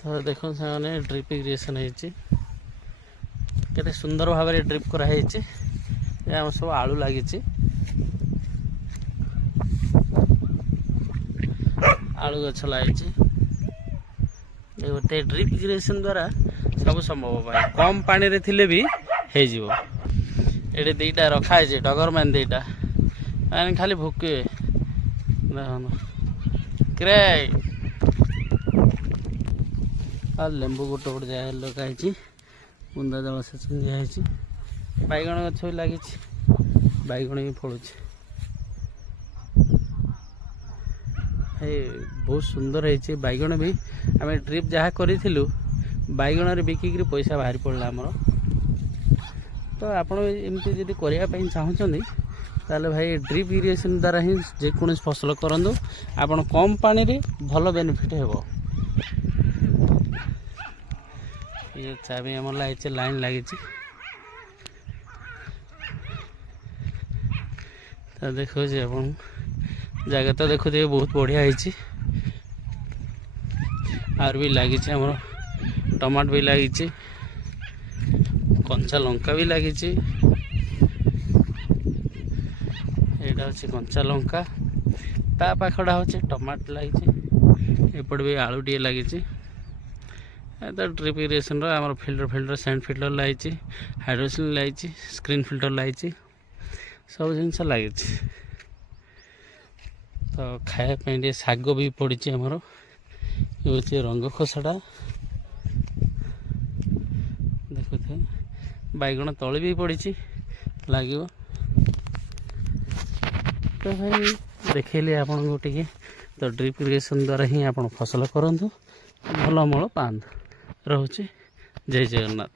तो देखो से ड्रिप इरिगेशन होते सुंदर भाव में ड्रिप कराई सब आलू लगी आलू गछ लगी गोटे ड्रिप इरिगेशन द्वारा सब संभव भाई कम पानी रे थिले भी हो ये दीटा रखाई डगर मान दीटा खाली भुके क्रे लेंबू गोटे गोटे जगह लगाई बुंदा जल सेचन दिखाई बैगण गछ भी लगी बैगण भी फलुँ बहुत सुंदर है बैगण भी आम ड्रिप जहाँ करूँ बैगण बिकिक पैसा बाहरी पड़ा आमर तो आप एमती जब करने चाहते ताले भाई ड्रिप इरिगेशन द्वारा ही जेको फसल करूँ आप कम पानी रे भल बेनिफिट हो ये चाबी आम लगी लाइन लगी तो देखो आप जगह तो देखुए बहुत बढ़िया है आर भी लगी आमर टमाट भी लगी कंचा लंका भी लगी यहाँ हूँ कंचा लंका ता पाखड़ा हूँ टमाट लगी एपट भी आलू टे लगी तो ड्रिप इरिगेशन आम फिल्टर सैंड फिल्टर लगी हाइड्रोसिन लगी स्क्रीन फिल्टर लगी सब जिन लगी तो खायापी शाग भी पड़ी आमर ये रंग खोसाटा देखुए बैगण तले भी पड़ी लगे तो भाई देखिए आपन को टे तो ड्रिप इरिगेशन द्वारा ही आप फसल करूँ भल अमल पातु रोचे जय जगन्नाथ।